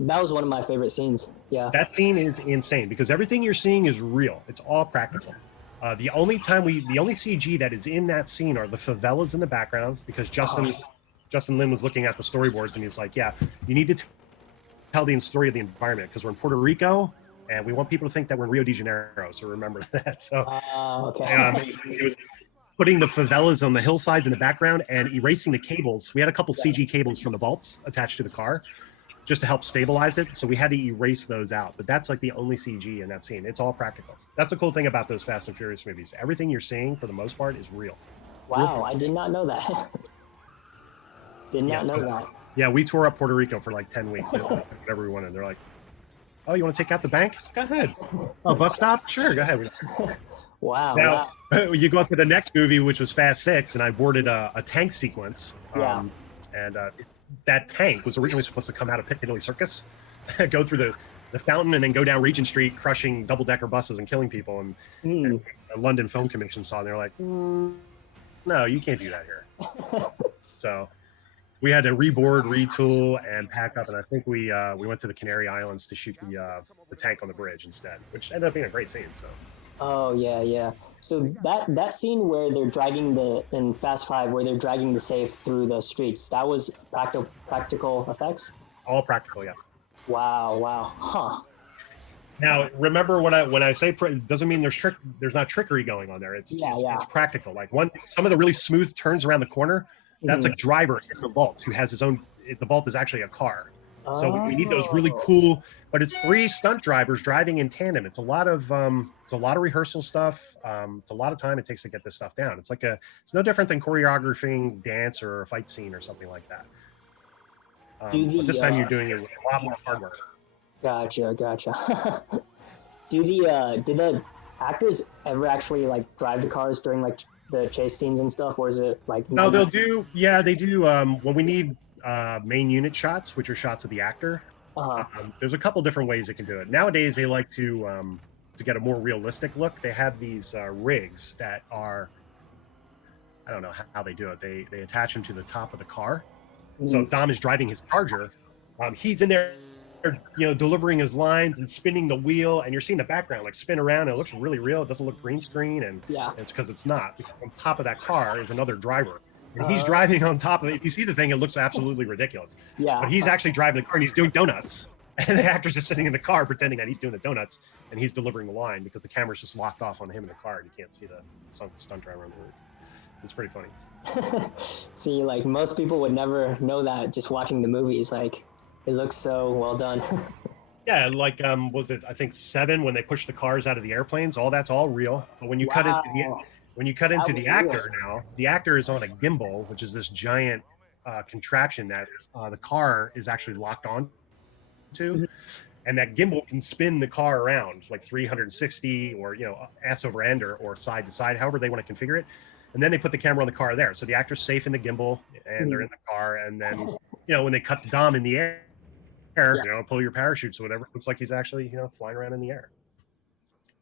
That was one of my favorite scenes. Yeah. That scene is insane because everything you're seeing is real. It's all practical. The only CG that is in that scene are the favelas in the background because Justin Lin was looking at the storyboards and he's like, yeah, you need to tell the story of the environment because we're in Puerto Rico and we want people to think that we're in Rio de Janeiro. So remember that. So okay. it was putting the favelas on the hillsides in the background and erasing the cables. We had a couple CG cables from the vaults attached to the car just to help stabilize it. So we had to erase those out. But that's like the only CG in that scene. It's all practical. That's the cool thing about those Fast and Furious movies. Everything you're seeing, for the most part, is real. Wow, I did not know that. Did not know that. Yeah, we tore up Puerto Rico for like 10 weeks. Whatever we wanted. They're like, oh, you want to take out the bank? Go ahead. Oh, bus stop? Sure, go ahead. Wow. Now, you go up to the next movie, which was Fast 6, and I boarded a tank sequence. And that tank was originally supposed to come out of Piccadilly Circus, go through the fountain, and then go down Regent Street, crushing double-decker buses and killing people. And a London Film Commission saw it, and they're like, no, you can't do that here. So we had to reboard, retool, and pack up. And I think we went to the Canary Islands to shoot the tank on the bridge instead, which ended up being a great scene. So. Oh yeah. So that scene where they're dragging in Fast 5, where they're dragging the safe through the streets, that was practical effects. All practical, yeah. Wow. Huh. Now, remember when I say it doesn't mean there's not trickery going on there. It's practical. Like some of the really smooth turns around the corner, that's a driver in the vault who has his own. The vault is actually a car. So we need those really cool, but it's 3 stunt drivers driving in tandem. It's a lot of rehearsal stuff. It's a lot of time it takes to get this stuff down. It's no different than choreographing dance or a fight scene or something like that. But this time you're doing it with a lot more hard work. Gotcha. Do the actors ever actually like drive the cars during like the chase scenes and stuff, or is it like? No, they'll do. Yeah, they do. When we need main unit shots, which are shots of the actor. There's a couple different ways they can do it. Nowadays, they like to get a more realistic look. They have these rigs that are, I don't know how they do it. They attach them to the top of the car. So if Dom is driving his Charger, he's in there, delivering his lines and spinning the wheel, and you're seeing the background like spin around. And it looks really real. It doesn't look green screen, and it's because it's not. Because on top of that car is another driver. And he's driving on top of it. If you see the thing, it looks absolutely ridiculous. Yeah. But he's actually driving the car and he's doing donuts. And the actor's just sitting in the car pretending that he's doing the donuts and he's delivering the line because the camera's just locked off on him in the car and you can't see the stunt driver on the roof. It's pretty funny. See, like most people would never know that just watching the movies. Like it looks so well done. Yeah, like was it I think 7 when they pushed the cars out of the airplanes? That's all real. But when you cut into the actor now, the actor is on a gimbal, which is this giant contraption that the car is actually locked on to. And that gimbal can spin the car around like 360 or, ass over end or side to side, however they want to configure it. And then they put the camera on the car there. So the actor's safe in the gimbal and they're in the car. And then, when they cut the Dom in the air, pull your parachutes or whatever, it looks like he's actually, flying around in the air.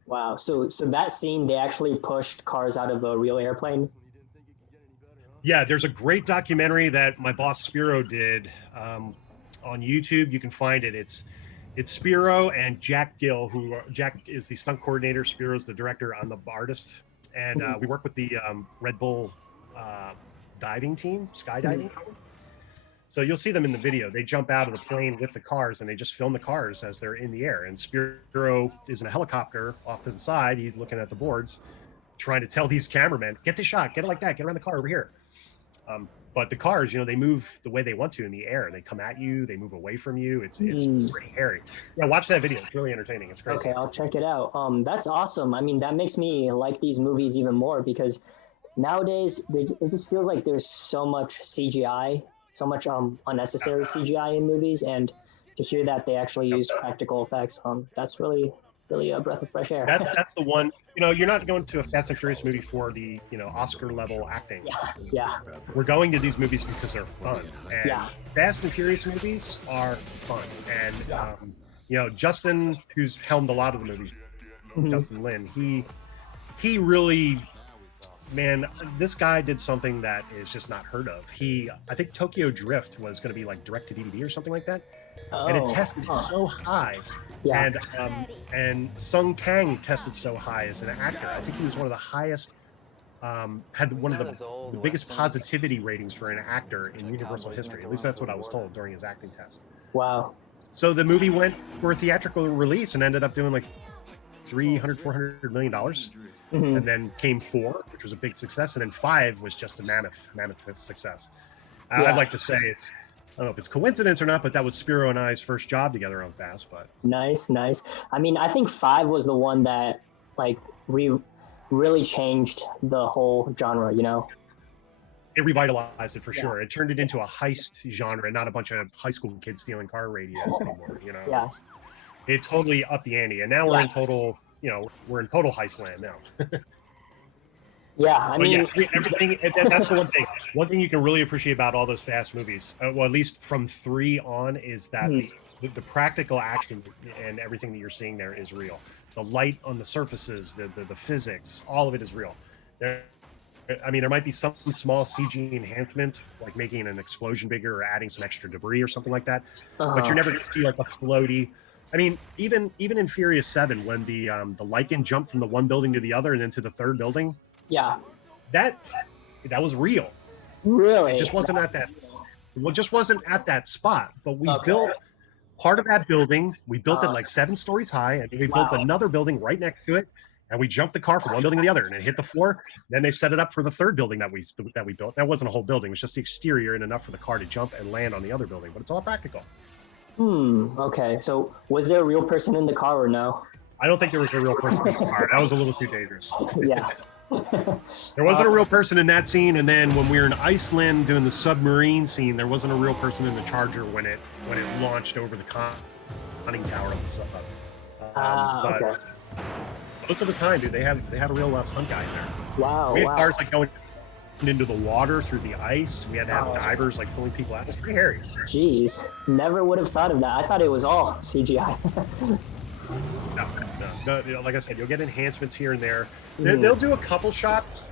Wow. So that scene, they actually pushed cars out of a real airplane? Yeah, there's a great documentary that my boss Spiro did on YouTube. You can find it. It's Spiro and Jack Gill, Jack is the stunt coordinator. Spiro's the director. I'm the artist. And we work with the Red Bull diving team, skydiving. So you'll see them in the video. They jump out of the plane with the cars and they just film the cars as they're in the air. And Spiro is in a helicopter off to the side. He's looking at the boards, trying to tell these cameramen, get the shot, get it like that, get around the car over here. But the cars, they move the way they want to in the air. They come at you, they move away from you. It's pretty hairy. Yeah, watch that video. It's really entertaining. It's crazy. Okay, I'll check it out. That's awesome. I mean, that makes me like these movies even more because nowadays it just feels like there's so much CGI, so much unnecessary CGI in movies, and to hear that they actually use practical effects, that's really a breath of fresh air. That's the one. You're not going to a Fast and Furious movie for the Oscar level acting. Yeah. We're going to these movies because they're fun. And Fast and Furious movies are fun. And Justin, who's helmed a lot of the movies, Justin Lin, he really man, this guy did something that is just not heard of. I think Tokyo Drift was going to be like direct to DVD or something like that, and it Oh, tested so high. yeah. And Sung Kang tested so high as an actor. I think he was one of the highest, had one of the biggest positivity ratings for an actor in Universal history. At least that's what I was told during his acting test. Wow. So the movie went for a theatrical release and ended up doing like $400 million. Mm-hmm. And then came 4, which was a big success, and then 5 was just a mammoth success. Yeah. I'd like to say, I don't know if it's coincidence or not, but that was Spiro and I's first job together on Fast. But Nice. I mean, I think 5 was the one that like really changed the whole genre. You know. it revitalized it for sure. It turned it into a heist genre, not a bunch of high school kids stealing car radios anymore. You know, Yeah. It totally upped the ante, and now we're in total, we're in total heist land now. Yeah, I mean, everything. That's the one thing. One thing you can really appreciate about all those Fast movies, well, at least from 3 on, is that the practical action and everything that you're seeing there is real. The light on the surfaces, the physics, all of it is real. There might be some small CG enhancement, like making an explosion bigger or adding some extra debris or something like that. But you're never going to see like a floaty. I mean, even in Furious 7, when the Lycan jumped from the one building to the other and then to the third building. Yeah, that was real. Really, it just wasn't at that. Well, just wasn't at that spot. But we built part of that building. We built it like 7 stories high, and we built another building right next to it. And we jumped the car from one building to the other, and it hit the floor. Then they set it up for the third building that we built. That wasn't a whole building; it was just the exterior and enough for the car to jump and land on the other building. But it's all practical. Okay. So, was there a real person in the car or no? I don't think there was a real person in the car. That was a little too dangerous. Yeah. There wasn't a real person in that scene, and then when we were in Iceland doing the submarine scene, there wasn't a real person in the Charger when it launched over the conning tower of the sub. Okay. Most of the time, dude, they had a real stunt guy in there. Wow. We had cars like going into the water through the ice. We had to have divers like pulling people out. It's pretty hairy. Jeez, never would have thought of that. I thought it was all CGI. No, like I said, you'll get enhancements here and there. They'll do a couple shots